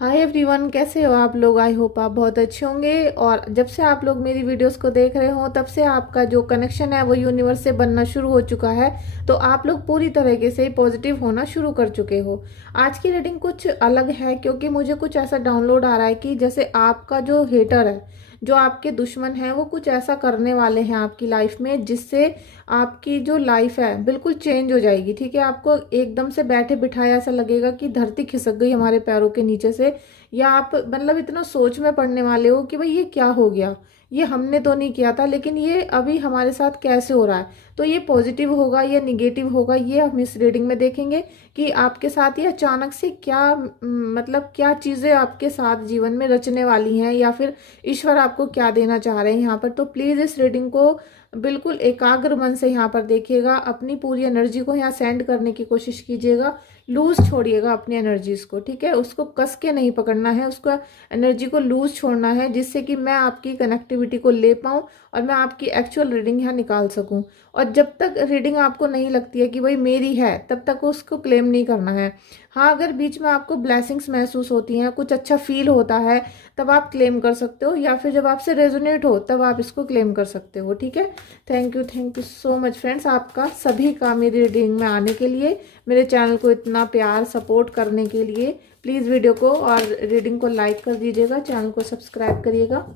Hi everyone, कैसे हो आप लोग। आई होप आप बहुत अच्छे होंगे। और जब से आप लोग मेरी वीडियोस को देख रहे हो तब से आपका जो कनेक्शन है वो यूनिवर्स से बनना शुरू हो चुका है। तो आप लोग पूरी तरीके से पॉजिटिव होना शुरू कर चुके हो। आज की रीडिंग कुछ अलग है क्योंकि मुझे कुछ ऐसा डाउनलोड आ रहा है कि जैसे आपका जो हेटर है, जो आपके दुश्मन है, वो कुछ ऐसा करने वाले हैं आपकी लाइफ में जिससे आपकी जो लाइफ है बिल्कुल चेंज हो जाएगी। ठीक है, आपको एकदम से बैठे बिठाए ऐसा लगेगा कि धरती खिसक गई हमारे पैरों के नीचे से, या आप मतलब इतना सोच में पड़ने वाले हो कि भाई ये क्या हो गया, ये हमने तो नहीं किया था, लेकिन ये अभी हमारे साथ कैसे हो रहा है। तो ये पॉजिटिव होगा या निगेटिव होगा, ये हम इस रीडिंग में देखेंगे कि आपके साथ ये अचानक से क्या मतलब क्या चीज़ें आपके साथ जीवन में रचने वाली हैं, या फिर ईश्वर आपको क्या देना चाह रहे हैं यहाँ पर। तो प्लीज़ इस रीडिंग को बिल्कुल एकाग्र मन से यहाँ पर देखिएगा, अपनी पूरी एनर्जी को यहाँ सेंड करने की कोशिश कीजिएगा। लूज छोड़िएगा अपनी एनर्जीज को, ठीक है, उसको कस के नहीं पकड़ना है, उसका एनर्जी को लूज छोड़ना है जिससे कि मैं आपकी कनेक्टिविटी को ले पाऊँ और मैं आपकी एक्चुअल रीडिंग यहाँ निकाल सकूँ। और जब तक रीडिंग आपको नहीं लगती है कि भाई मेरी है, तब तक उसको क्लेम नहीं करना है। हाँ, अगर बीच में आपको ब्लेसिंग्स महसूस होती हैं, कुछ अच्छा फील होता है, तब आप क्लेम कर सकते हो, या फिर जब आपसे रेजोनेट हो तब आप इसको क्लेम कर सकते हो। ठीक है, thank you so much friends, आपका सभी का मेरी रीडिंग में आने के लिए, मेरे चैनल को इतना प्यार सपोर्ट करने के लिए। प्लीज़ वीडियो को और रीडिंग को लाइक कर दीजिएगा, चैनल को सब्सक्राइब करिएगा।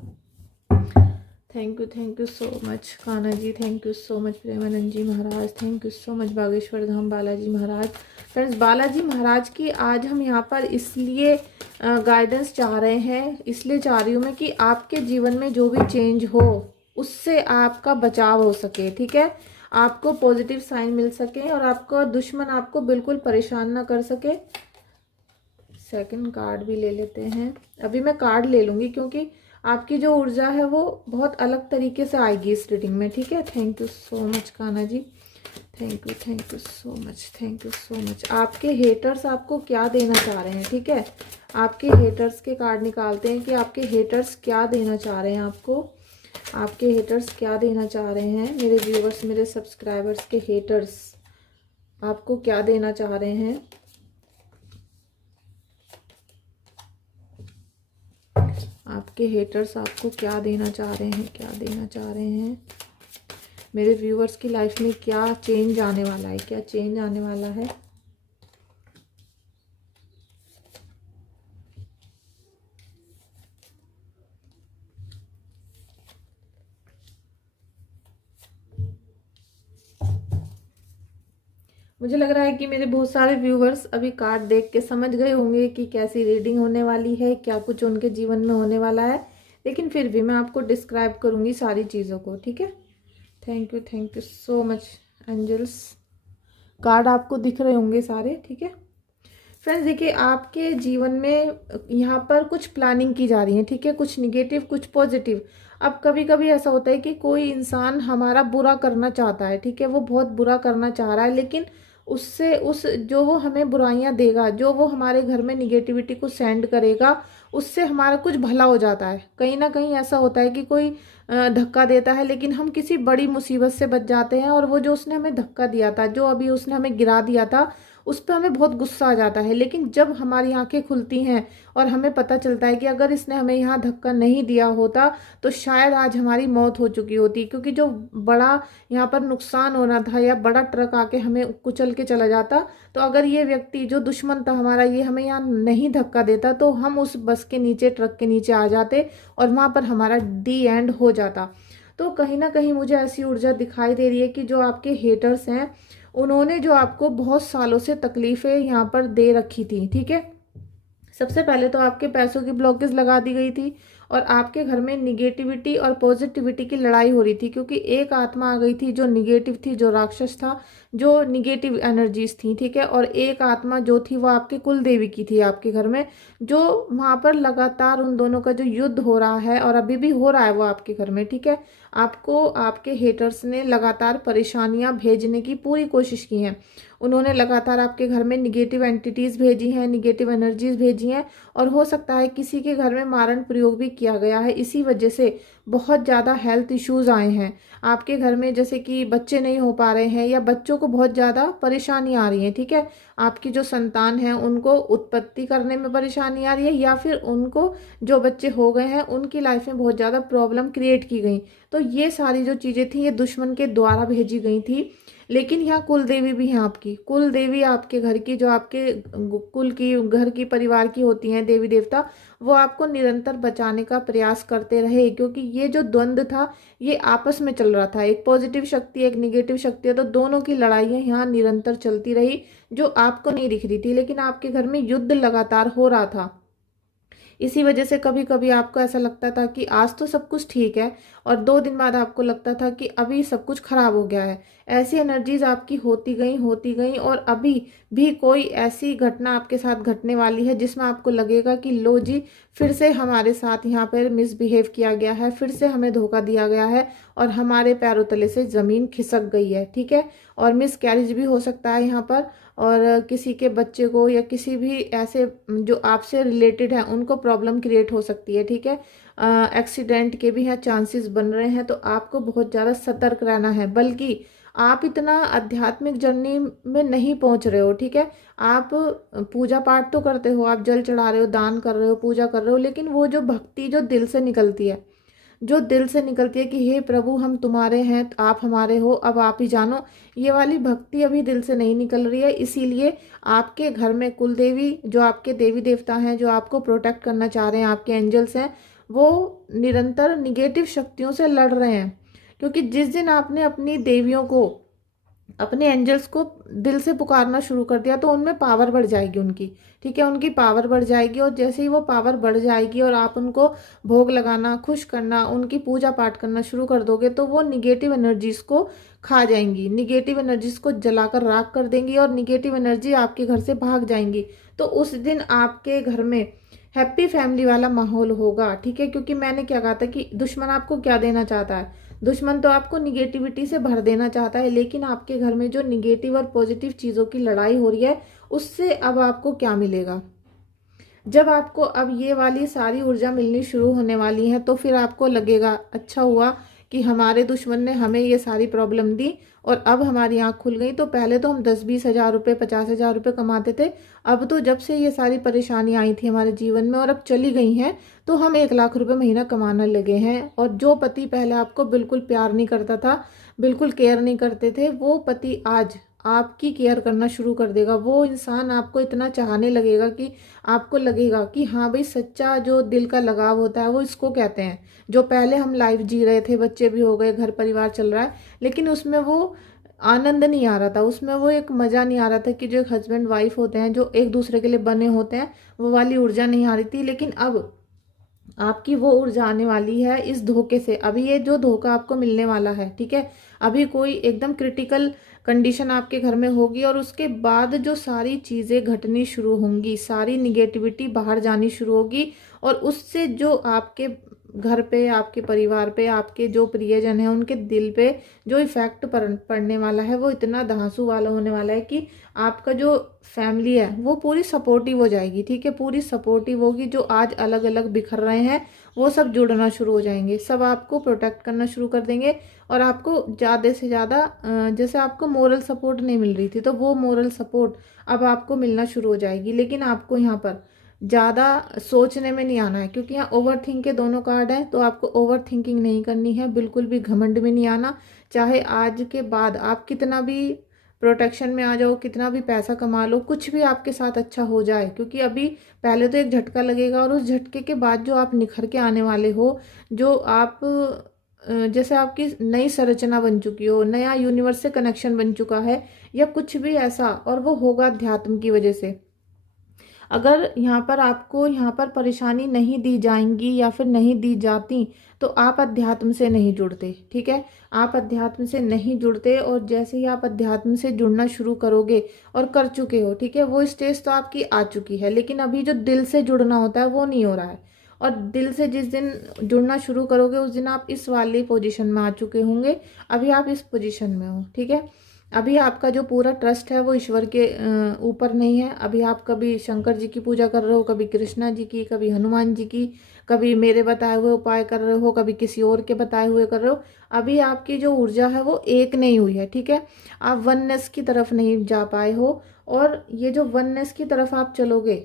Thank you so much Kanha ji, thank you so much Premanand ji Maharaj, thank you so much Bageshwar Dham Balaji Maharaj. Friends, Balaji Maharaj की आज हम यहाँ पर इसलिए गाइडेंस चाह रहे हैं, इसलिए चाह रही हूँ मैं कि आपके जीवन में जो भी चेंज हो उससे आपका बचाव हो सके। ठीक है, आपको पॉजिटिव साइन मिल सके और आपका दुश्मन आपको बिल्कुल परेशान ना कर सके। सेकंड कार्ड भी ले लेते हैं, अभी मैं कार्ड ले लूँगी क्योंकि आपकी जो ऊर्जा है वो बहुत अलग तरीके से आएगी इस रीडिंग में। ठीक है, thank you so much Kanha ji, thank you so much, thank you so much. आपके हेटर्स आपको क्या देना चाह रहे हैं। ठीक है, आपके हेटर्स के कार्ड निकालते हैं कि आपके हेटर्स क्या देना चाह रहे हैं आपको। आपके हेटर्स क्या देना चाह रहे हैं, मेरे व्यूवर्स, मेरे सब्सक्राइबर्स के हेटर्स आपको क्या देना चाह रहे हैं। आपके हेटर्स आपको क्या देना चाह रहे हैं, क्या देना चाह रहे हैं। मेरे व्यूवर्स की लाइफ में क्या चेंज आने वाला है, क्या चेंज आने वाला है। मुझे लग रहा है कि मेरे बहुत सारे व्यूवर्स अभी कार्ड देख के समझ गए होंगे कि कैसी रीडिंग होने वाली है, क्या कुछ उनके जीवन में होने वाला है, लेकिन फिर भी मैं आपको डिस्क्राइब करूंगी सारी चीज़ों को। ठीक है, thank you so much angels. Card आपको दिख रहे होंगे सारे। ठीक है फ्रेंड्स, देखिए आपके जीवन में यहाँ पर कुछ प्लानिंग की जा रही है। ठीक है, कुछ निगेटिव कुछ पॉजिटिव। अब कभी कभी ऐसा होता है कि कोई इंसान हमारा बुरा करना चाहता है, ठीक है, वो बहुत बुरा करना चाह रहा है, लेकिन उससे उस जो वो हमें बुराइयां देगा, जो वो हमारे घर में निगेटिविटी को सेंड करेगा, उससे हमारा कुछ भला हो जाता है। कहीं ना कहीं ऐसा होता है कि कोई धक्का देता है, लेकिन हम किसी बड़ी मुसीबत से बच जाते हैं, और वो जो उसने हमें धक्का दिया था, जो अभी उसने हमें गिरा दिया था, उस पर हमें बहुत गुस्सा आ जाता है। लेकिन जब हमारी आंखें खुलती हैं और हमें पता चलता है कि अगर इसने हमें यहाँ धक्का नहीं दिया होता तो शायद आज हमारी मौत हो चुकी होती, क्योंकि जो बड़ा यहाँ पर नुकसान होना था, या बड़ा ट्रक आके हमें कुचल के चला जाता, तो अगर ये व्यक्ति जो दुश्मन था हमारा, ये हमें यहाँ नहीं धक्का देता, तो हम उस बस के नीचे, ट्रक के नीचे आ जाते और वहाँ पर हमारा डी एंड हो जाता। तो कहीं ना कहीं मुझे ऐसी ऊर्जा दिखाई दे रही है कि जो आपके हेटर्स हैं, उन्होंने जो आपको बहुत सालों से तकलीफें यहाँ पर दे रखी थी। ठीक है, सबसे पहले तो आपके पैसों की ब्लॉकेज लगा दी गई थी, और आपके घर में निगेटिविटी और पॉजिटिविटी की लड़ाई हो रही थी, क्योंकि एक आत्मा आ गई थी जो निगेटिव थी, जो राक्षस था, जो निगेटिव एनर्जीज थी। ठीक है, और एक आत्मा जो थी वो आपके कुल देवी की थी आपके घर में, जो वहाँ पर लगातार उन दोनों का जो युद्ध हो रहा है, और अभी भी हो रहा है वो आपके घर में। ठीक है, आपको आपके हेटर्स ने लगातार परेशानियां भेजने की पूरी कोशिश की है। उन्होंने लगातार आपके घर में निगेटिव एंटिटीज़ भेजी हैं, निगेटिव एनर्जीज भेजी हैं, और हो सकता है किसी के घर में मारण प्रयोग भी किया गया है। इसी वजह से बहुत ज़्यादा हेल्थ इश्यूज़ आए हैं आपके घर में, जैसे कि बच्चे नहीं हो पा रहे हैं, या बच्चों को बहुत ज़्यादा परेशानी आ रही है। ठीक है, आपकी जो संतान है उनको उत्पत्ति करने में परेशानी आ रही है, या फिर उनको जो बच्चे हो गए हैं उनकी लाइफ में बहुत ज़्यादा प्रॉब्लम क्रिएट की गई। तो ये सारी जो चीज़ें थी ये दुश्मन के द्वारा भेजी गई थी। लेकिन यहाँ कुल देवी भी है आपकी, कुल देवी आपके घर की, जो आपके कुल की, घर की, परिवार की होती हैं देवी देवता, वो आपको निरंतर बचाने का प्रयास करते रहे। क्योंकि ये जो द्वंद्व था ये आपस में चल रहा था, एक पॉजिटिव शक्ति एक निगेटिव शक्ति है, तो दोनों की लड़ाइयाँ यहाँ निरंतर चलती रही, जो आपको नहीं दिख रही थी, लेकिन आपके घर में युद्ध लगातार हो रहा था। इसी वजह से कभी कभी आपको ऐसा लगता था कि आज तो सब कुछ ठीक है, और 2 दिन बाद आपको लगता था कि अभी सब कुछ खराब हो गया है। ऐसी एनर्जीज आपकी होती गई, और अभी भी कोई ऐसी घटना आपके साथ घटने वाली है जिसमें आपको लगेगा कि लो जी, फिर से हमारे साथ यहाँ पर मिसबिहेव किया गया है, फिर से हमें धोखा दिया गया है, और हमारे पैरों तले से ज़मीन खिसक गई है। ठीक है, और मिस कैरेज भी हो सकता है यहाँ पर, और किसी के बच्चे को या किसी भी ऐसे जो आपसे रिलेटेड है उनको प्रॉब्लम क्रिएट हो सकती है। ठीक है, एक्सीडेंट के भी यहाँ चांसेस बन रहे हैं, तो आपको बहुत ज़्यादा सतर्क रहना है। बल्कि आप इतना आध्यात्मिक जर्नी में नहीं पहुंच रहे हो। ठीक है, आप पूजा पाठ तो करते हो, आप जल चढ़ा रहे हो, दान कर रहे हो, पूजा कर रहे हो, लेकिन वो जो भक्ति जो दिल से निकलती है, जो दिल से निकलती है कि हे प्रभु हम तुम्हारे हैं, तो आप हमारे हो, अब आप ही जानो, ये वाली भक्ति अभी दिल से नहीं निकल रही है। इसीलिए आपके घर में कुल देवी, जो आपके देवी देवता हैं, जो आपको प्रोटेक्ट करना चाह रहे हैं, आपके एंजल्स हैं, वो निरंतर निगेटिव शक्तियों से लड़ रहे हैं। क्योंकि जिस दिन आपने अपनी देवियों को, अपने एंजल्स को दिल से पुकारना शुरू कर दिया, तो उनमें पावर बढ़ जाएगी उनकी। ठीक है, उनकी पावर बढ़ जाएगी, और जैसे ही वो पावर बढ़ जाएगी और आप उनको भोग लगाना, खुश करना, उनकी पूजा पाठ करना शुरू कर दोगे, तो वो निगेटिव एनर्जीज को खा जाएंगी, निगेटिव एनर्जीज को जलाकर राख कर देंगी, और निगेटिव एनर्जी आपके घर से भाग जाएंगी। तो उस दिन आपके घर में हैप्पी फैमिली वाला माहौल होगा। ठीक है, क्योंकि मैंने क्या कहा था कि दुश्मन आपको क्या देना चाहता है, दुश्मन तो आपको निगेटिविटी से भर देना चाहता है। लेकिन आपके घर में जो निगेटिव और पॉजिटिव चीज़ों की लड़ाई हो रही है, उससे अब आपको क्या मिलेगा? जब आपको अब ये वाली सारी ऊर्जा मिलनी शुरू होने वाली है, तो फिर आपको लगेगा अच्छा हुआ कि हमारे दुश्मन ने हमें ये सारी प्रॉब्लम दी, और अब हमारी आँख खुल गई। तो पहले तो हम 10-20 हज़ार रुपये, 50 हज़ार रुपये कमाते थे, अब तो जब से ये सारी परेशानी आई थी हमारे जीवन में और अब चली गई हैं, तो हम 1 लाख रुपये महीना कमाने लगे हैं। और जो पति पहले आपको बिल्कुल प्यार नहीं करता था, बिल्कुल केयर नहीं करते थे, वो पति आज आपकी केयर करना शुरू कर देगा। वो इंसान आपको इतना चाहने लगेगा कि आपको लगेगा कि हाँ भाई, सच्चा जो दिल का लगाव होता है वो इसको कहते हैं। जो पहले हम लाइफ जी रहे थे, बच्चे भी हो गए, घर परिवार चल रहा है, लेकिन उसमें वो आनंद नहीं आ रहा था, उसमें वो एक मज़ा नहीं आ रहा था कि जो एक हस्बैंड वाइफ होते हैं, जो एक दूसरे के लिए बने होते हैं, वो वाली ऊर्जा नहीं आ रही थी। लेकिन अब आपकी वो ऊर्जा आने वाली है इस धोखे से। अभी ये जो धोखा आपको मिलने वाला है, ठीक है, अभी कोई एकदम क्रिटिकल कंडीशन आपके घर में होगी, और उसके बाद जो सारी चीज़ें घटनी शुरू होंगी, सारी निगेटिविटी बाहर जानी शुरू होगी, और उससे जो आपके घर पे, आपके परिवार पे, आपके जो प्रियजन हैं, उनके दिल पे जो इफेक्ट पड़ने वाला है, वो इतना धांसू वाला होने वाला है कि आपका जो फैमिली है वो पूरी सपोर्टिव हो जाएगी। ठीक है, पूरी सपोर्टिव होगी। जो आज अलग अलग बिखर रहे हैं वो सब जुड़ना शुरू हो जाएंगे, सब आपको प्रोटेक्ट करना शुरू कर देंगे, और आपको ज़्यादा से ज़्यादा जैसे आपको मोरल सपोर्ट नहीं मिल रही थी, तो वो मोरल सपोर्ट अब आपको मिलना शुरू हो जाएगी। लेकिन आपको यहाँ पर ज़्यादा सोचने में नहीं आना है, क्योंकि यहाँ ओवर थिंक के दोनों कार्ड हैं, तो आपको ओवर थिंकिंग नहीं करनी है, बिल्कुल भी घमंड में नहीं आना। चाहे आज के बाद आप कितना भी प्रोटेक्शन में आ जाओ, कितना भी पैसा कमा लो, कुछ भी आपके साथ अच्छा हो जाए, क्योंकि अभी पहले तो एक झटका लगेगा, और उस झटके के बाद जो आप निखर के आने वाले हो, जो आप जैसे आपकी नई संरचना बन चुकी हो, नया यूनिवर्स से कनेक्शन बन चुका है, या कुछ भी ऐसा, और वो होगा अध्यात्म की वजह से। अगर यहाँ पर आपको यहाँ पर परेशानी नहीं दी जाएंगी या फिर नहीं दी जाती, तो आप अध्यात्म से नहीं जुड़ते। ठीक है, आप अध्यात्म से नहीं जुड़ते, और जैसे ही आप अध्यात्म से जुड़ना शुरू करोगे, और कर चुके हो, ठीक है, वो स्टेज तो आपकी आ चुकी है, लेकिन अभी जो दिल से जुड़ना होता है वो नहीं हो रहा है। और दिल से जिस दिन जुड़ना शुरू करोगे, उस दिन आप इस वाली पोजीशन में आ चुके होंगे। अभी आप इस पोजीशन में हो। ठीक है, अभी आपका जो पूरा ट्रस्ट है वो ईश्वर के ऊपर नहीं है। अभी आप कभी शंकर जी की पूजा कर रहे हो, कभी कृष्णा जी की, कभी हनुमान जी की, कभी मेरे बताए हुए उपाय कर रहे हो, कभी किसी और के बताए हुए कर रहे हो। अभी आपकी जो ऊर्जा है वो एक नहीं हुई है। ठीक है, आप वननेस की तरफ नहीं जा पाए हो, और ये जो वननेस की तरफ आप चलोगे,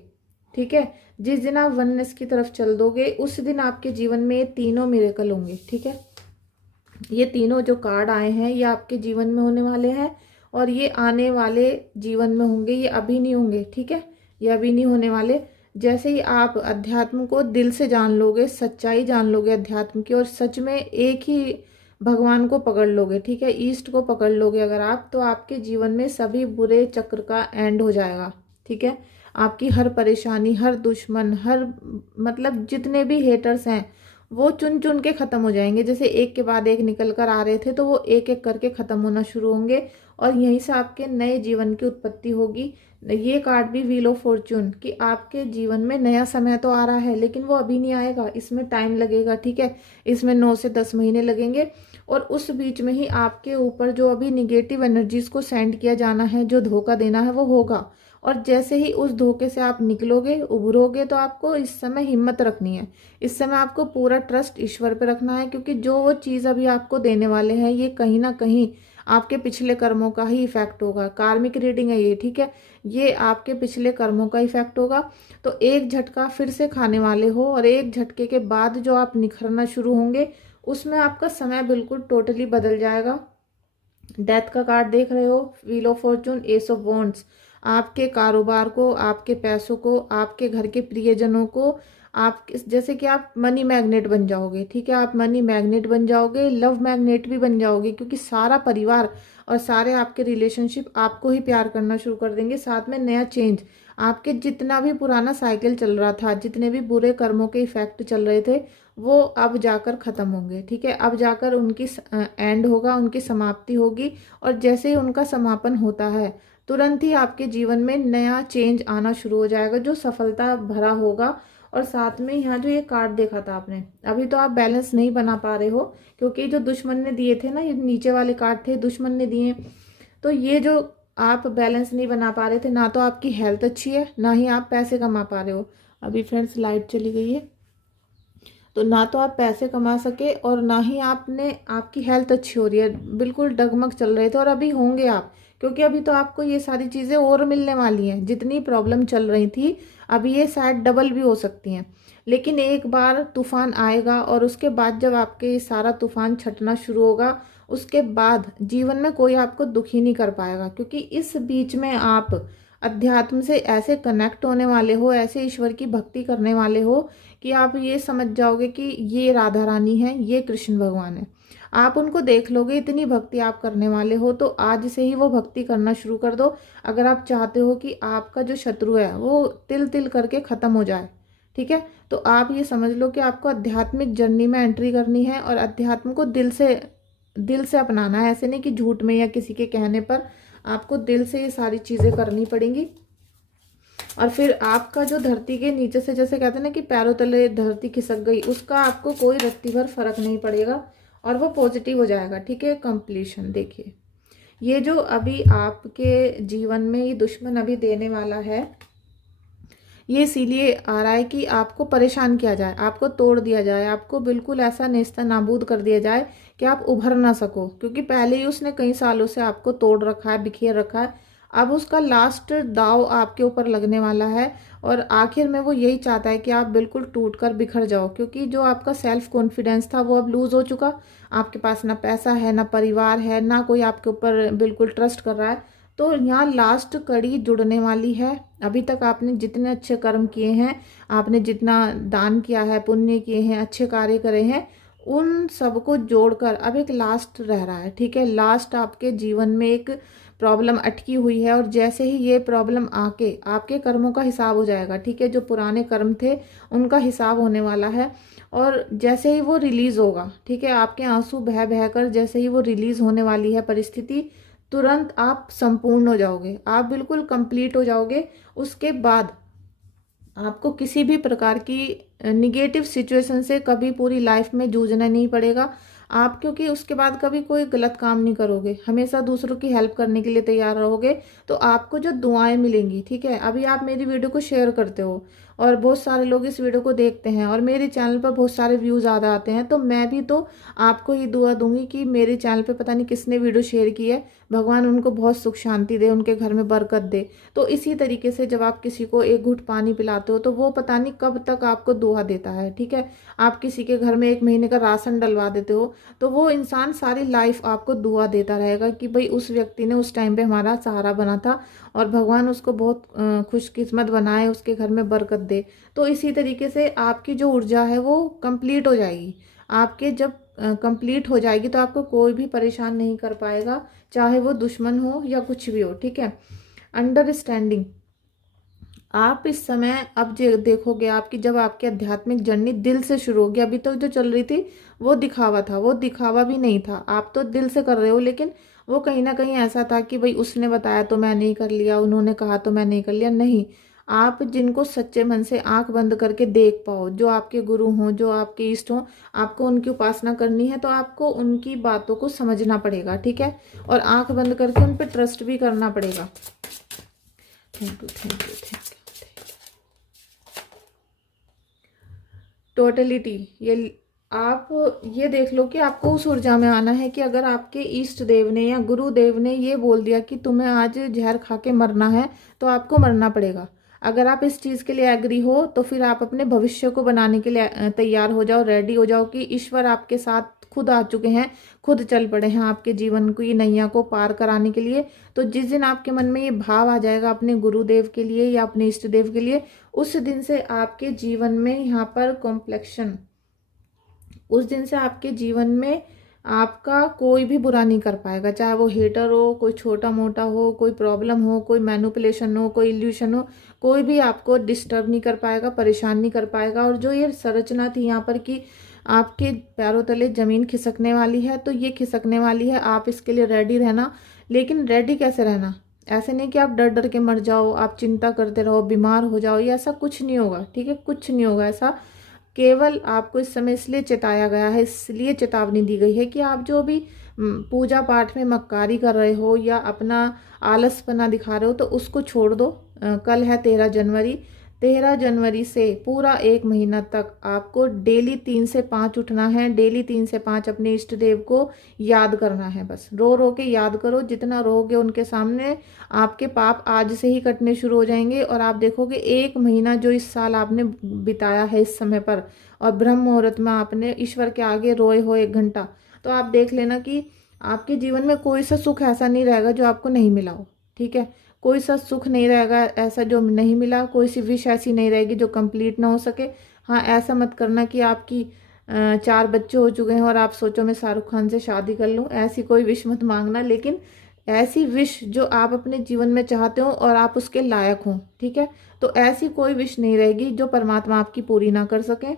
ठीक है, जिस दिन आप वननेस की तरफ चल दोगे उस दिन आपके जीवन में ये तीनों मिरेकल होंगे, ठीक है। ये तीनों जो कार्ड आए हैं ये आपके जीवन में होने वाले हैं और ये आने वाले जीवन में होंगे, ये अभी नहीं होंगे, ठीक है, ये अभी नहीं होने वाले। जैसे ही आप अध्यात्म को दिल से जान लोगे, सच्चाई जान लोगे अध्यात्म की, और सच में एक ही भगवान को पकड़ लोगे, ठीक है, ईस्ट को पकड़ लोगे अगर आप, तो आपके जीवन में सभी बुरे चक्र का एंड हो जाएगा, ठीक है। आपकी हर परेशानी, हर दुश्मन, हर मतलब जितने भी हेटर्स हैं वो चुन चुन के खत्म हो जाएंगे। जैसे एक के बाद एक निकल कर आ रहे थे तो वो एक एक करके खत्म होना शुरू होंगे और यहीं से आपके नए जीवन की उत्पत्ति होगी। ये कार्ड भी व्हील ऑफ फॉर्च्यून कि आपके जीवन में नया समय तो आ रहा है लेकिन वो अभी नहीं आएगा, इसमें टाइम लगेगा, ठीक है, इसमें 9 से 10 महीने लगेंगे। और उस बीच में ही आपके ऊपर जो अभी निगेटिव एनर्जीज को सेंड किया जाना है, जो धोखा देना है, वो होगा। और जैसे ही उस धोखे से आप निकलोगे, उभरोगे, तो आपको इस समय हिम्मत रखनी है, इस समय आपको पूरा ट्रस्ट ईश्वर पे रखना है, क्योंकि जो वो चीज़ अभी आपको देने वाले हैं ये कहीं ना कहीं आपके पिछले कर्मों का ही इफेक्ट होगा। कार्मिक रीडिंग है ये, ठीक है, ये आपके पिछले कर्मों का इफेक्ट होगा। तो एक झटका फिर से खाने वाले हो और एक झटके के बाद जो आप निखरना शुरू होंगे उसमें आपका समय बिल्कुल टोटली बदल जाएगा। डेथ का कार्ड देख रहे हो, wheel of Fortune, S of wands, आपके कारोबार को, आपके पैसों को, आपके घर के प्रियजनों को, आप जैसे कि आप मनी मैग्नेट बन जाओगे, ठीक है, आप मनी मैग्नेट बन जाओगे, लव मैग्नेट भी बन जाओगे, क्योंकि सारा परिवार और सारे आपके रिलेशनशिप आपको ही प्यार करना शुरू कर देंगे। साथ में नया चेंज, आपके जितना भी पुराना साइकिल चल रहा था, जितने भी बुरे कर्मों के इफेक्ट चल रहे थे, वो अब जाकर ख़त्म होंगे, ठीक है, अब जाकर उनकी एंड होगा, उनकी समाप्ति होगी। और जैसे ही उनका समापन होता है तुरंत ही आपके जीवन में नया चेंज आना शुरू हो जाएगा जो सफलता भरा होगा। और साथ में यहाँ जो ये कार्ड देखा था आपने, अभी तो आप बैलेंस नहीं बना पा रहे हो क्योंकि जो दुश्मन ने दिए थे ना, ये नीचे वाले कार्ड थे दुश्मन ने दिए, तो ये जो आप बैलेंस नहीं बना पा रहे थे, ना तो आपकी हेल्थ अच्छी है ना ही आप पैसे कमा पा रहे हो। अभी फ्रेंड्स लाइट चली गई है, तो ना तो आप पैसे कमा सके और ना ही आपकी हेल्थ अच्छी हो रही है, बिल्कुल डगमग चल रहे थे और अभी होंगे आप, क्योंकि अभी तो आपको ये सारी चीज़ें और मिलने वाली हैं। जितनी प्रॉब्लम चल रही थी अभी ये शायद डबल भी हो सकती हैं, लेकिन एक बार तूफान आएगा और उसके बाद जब आपके ये सारा तूफान छटना शुरू होगा उसके बाद जीवन में कोई आपको दुखी नहीं कर पाएगा, क्योंकि इस बीच में आप अध्यात्म से ऐसे कनेक्ट होने वाले हो, ऐसे ईश्वर की भक्ति करने वाले हो कि आप ये समझ जाओगे कि ये राधा रानी है, ये कृष्ण भगवान है। आप उनको देख लोगे, इतनी भक्ति आप करने वाले हो, तो आज से ही वो भक्ति करना शुरू कर दो अगर आप चाहते हो कि आपका जो शत्रु है वो तिल तिल करके ख़त्म हो जाए, ठीक है। तो आप ये समझ लो कि आपको आध्यात्मिक जर्नी में एंट्री करनी है और अध्यात्म को दिल से अपनाना है, ऐसे नहीं कि झूठ में या किसी के कहने पर, आपको दिल से ये सारी चीज़ें करनी पड़ेंगी। और फिर आपका जो धरती के नीचे से, जैसे कहते हैं ना कि पैरों तले धरती खिसक गई, उसका आपको कोई रत्ती भर फर्क नहीं पड़ेगा और वो पॉजिटिव हो जाएगा, ठीक है। कंप्लीशन देखिए, ये जो अभी आपके जीवन में ये दुश्मन अभी देने वाला है, ये इसीलिए आ रहा है कि आपको परेशान किया जाए, आपको तोड़ दिया जाए, आपको बिल्कुल ऐसा नेस्ता नाबूद कर दिया जाए कि आप उभर ना सको, क्योंकि पहले ही उसने कई सालों से आपको तोड़ रखा है, बिखेर रखा है। अब उसका लास्ट दाव आपके ऊपर लगने वाला है और आखिर में वो यही चाहता है कि आप बिल्कुल टूट कर बिखर जाओ, क्योंकि जो आपका सेल्फ कॉन्फिडेंस था वो अब लूज़ हो चुका। आपके पास ना पैसा है, ना परिवार है, ना कोई आपके ऊपर बिल्कुल ट्रस्ट कर रहा है। तो यहाँ लास्ट कड़ी जुड़ने वाली है। अभी तक आपने जितने अच्छे कर्म किए हैं, आपने जितना दान किया है, पुण्य किए हैं, अच्छे कार्य करे हैं, उन सबको जोड़कर अब एक लास्ट रह रहा है, ठीक है। लास्ट आपके जीवन में एक प्रॉब्लम अटकी हुई है और जैसे ही ये प्रॉब्लम आके आपके कर्मों का हिसाब हो जाएगा, ठीक है, जो पुराने कर्म थे उनका हिसाब होने वाला है। और जैसे ही वो रिलीज़ होगा, ठीक है, आपके आंसू बह बह कर जैसे ही वो रिलीज़ होने वाली है परिस्थिति, तुरंत आप संपूर्ण हो जाओगे, आप बिल्कुल कंप्लीट हो जाओगे। उसके बाद आपको किसी भी प्रकार की निगेटिव सिचुएशन से कभी पूरी लाइफ में जूझना नहीं पड़ेगा आप, क्योंकि उसके बाद कभी कोई गलत काम नहीं करोगे, हमेशा दूसरों की हेल्प करने के लिए तैयार रहोगे। तो आपको जो दुआएं मिलेंगी, ठीक है, अभी आप मेरी वीडियो को शेयर करते हो और बहुत सारे लोग इस वीडियो को देखते हैं और मेरे चैनल पर बहुत सारे व्यूज़ ज़्यादा आते हैं। तो मैं भी तो आपको ही दुआ दूंगी कि मेरे चैनल पे पता नहीं किसने वीडियो शेयर की है, भगवान उनको बहुत सुख शांति दे, उनके घर में बरकत दे। तो इसी तरीके से जब आप किसी को एक घूंट पानी पिलाते हो तो वो पता नहीं कब तक आपको दुआ देता है, ठीक है। आप किसी के घर में 1 महीने का राशन डलवा देते हो तो वो इंसान सारी लाइफ आपको दुआ देता रहेगा कि भाई उस व्यक्ति ने उस टाइम पे हमारा सहारा बना था और भगवान उसको बहुत खुशकिस्मत बनाए, उसके घर में बरकत दे। तो इसी तरीके से आपकी जो ऊर्जा है वो कंप्लीट हो जाएगी। आपके जब कंप्लीट हो जाएगी तो आपको कोई भी परेशान नहीं कर पाएगा, चाहे वो दुश्मन हो या कुछ भी हो, ठीक है। अंडरस्टैंडिंग, आप इस समय अब जो देखोगे आपकी जब आपकी आध्यात्मिक जर्नी दिल से शुरू होगी। अभी तक जो चल रही थी वो दिखावा था, वो दिखावा भी नहीं था, आप तो दिल से कर रहे हो, लेकिन वो कहीं ना कहीं ऐसा था कि भाई उसने बताया तो मैं नहीं कर लिया, उन्होंने कहा तो मैं नहीं कर लिया। नहीं, आप जिनको सच्चे मन से आंख बंद करके देख पाओ, जो आपके गुरु हों, जो आपके इष्ट हों, आपको उनकी उपासना करनी है तो आपको उनकी बातों को समझना पड़ेगा, ठीक है। और आंख बंद करके उन पर ट्रस्ट भी करना पड़ेगा। Thank you, thank you, thank you. Totality, ये आप ये देख लो कि आपको उस ऊर्जा में आना है कि अगर आपके इष्ट देव ने या गुरुदेव ने ये बोल दिया कि तुम्हें आज जहर खा के मरना है तो आपको मरना पड़ेगा। अगर आप इस चीज़ के लिए एग्री हो तो फिर आप अपने भविष्य को बनाने के लिए तैयार हो जाओ, रेडी हो जाओ कि ईश्वर आपके साथ खुद आ चुके हैं, खुद चल पड़े हैं आपके जीवन की नैया को पार कराने के लिए। तो जिस दिन आपके मन में ये भाव आ जाएगा अपने गुरुदेव के लिए या अपने इष्ट देव के लिए, उस दिन से आपके जीवन में यहाँ पर कॉम्प्लेक्शन, उस दिन से आपके जीवन में आपका कोई भी बुरा नहीं कर पाएगा, चाहे वो हेटर हो, कोई छोटा मोटा हो, कोई प्रॉब्लम हो, कोई मैनिपुलेशन हो, कोई इल्यूशन हो, कोई भी आपको डिस्टर्ब नहीं कर पाएगा, परेशान नहीं कर पाएगा। और जो ये संरचना थी यहाँ पर कि आपके पैरों तले जमीन खिसकने वाली है, तो ये खिसकने वाली है, आप इसके लिए रेडी रहना। लेकिन रेडी कैसे रहना, ऐसे नहीं कि आप डर डर के मर जाओ, आप चिंता करते रहो, बीमार हो जाओ, ये ऐसा कुछ नहीं होगा, ठीक है, कुछ नहीं होगा ऐसा। केवल आपको इस समय इसलिए चेताया गया है, इसलिए चेतावनी दी गई है कि आप जो भी पूजा पाठ में मक्कारी कर रहे हो या अपना आलसपना दिखा रहे हो तो उसको छोड़ दो। कल है 13 जनवरी, 13 जनवरी से पूरा 1 महीना तक आपको डेली 3 से 5 उठना है, डेली 3 से 5 अपने इष्ट देव को याद करना है। बस रो रो के याद करो, जितना रोगे उनके सामने आपके पाप आज से ही कटने शुरू हो जाएंगे। और आप देखोगे 1 महीना जो इस साल आपने बिताया है इस समय पर, और ब्रह्म मुहूर्त में आपने ईश्वर के आगे रोए हो 1 घंटा, तो आप देख लेना कि आपके जीवन में कोई सा सुख ऐसा नहीं रहेगा जो आपको नहीं मिला हो, ठीक है। कोई सा सुख नहीं रहेगा ऐसा जो नहीं मिला, कोई सी विश ऐसी नहीं रहेगी जो कंप्लीट ना हो सके। हाँ, ऐसा मत करना कि आपकी 4 बच्चे हो चुके हैं और आप सोचो मैं शाहरुख खान से शादी कर लूँ, ऐसी कोई विश मत मांगना। लेकिन ऐसी विश जो आप अपने जीवन में चाहते हो और आप उसके लायक हो, ठीक है। तो ऐसी कोई विश नहीं रहेगी जो परमात्मा आपकी पूरी ना कर सके।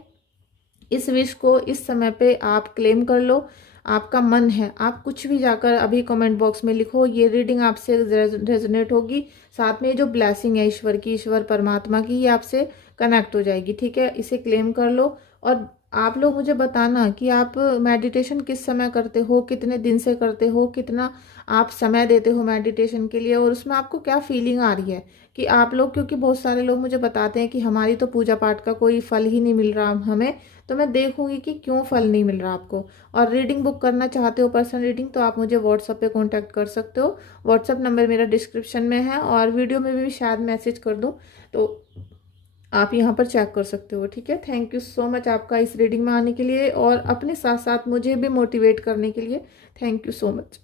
इस विश को इस समय पे आप क्लेम कर लो, आपका मन है, आप कुछ भी जाकर अभी कमेंट बॉक्स में लिखो, ये रीडिंग आपसे रेजोनेट होगी। साथ में जो ब्लेसिंग है ईश्वर की, ईश्वर परमात्मा की, ये आपसे कनेक्ट हो जाएगी, ठीक है। इसे क्लेम कर लो। और आप लोग मुझे बताना कि आप मेडिटेशन किस समय करते हो, कितने दिन से करते हो, कितना आप समय देते हो मेडिटेशन के लिए, और उसमें आपको क्या फीलिंग आ रही है कि आप लोग, क्योंकि बहुत सारे लोग मुझे बताते हैं कि हमारी तो पूजा पाठ का कोई फल ही नहीं मिल रहा हमें। तो मैं देखूंगी कि क्यों फल नहीं मिल रहा आपको। और रीडिंग बुक करना चाहते हो, पर्सनल रीडिंग, तो आप मुझे व्हाट्सएप पे कांटेक्ट कर सकते हो। व्हाट्सएप नंबर मेरा डिस्क्रिप्शन में है और वीडियो में भी शायद मैसेज कर दूँ, तो आप यहाँ पर चेक कर सकते हो, ठीक है। थैंक यू सो मच आपका इस रीडिंग में आने के लिए और अपने साथ साथ मुझे भी मोटिवेट करने के लिए। Thank you so much.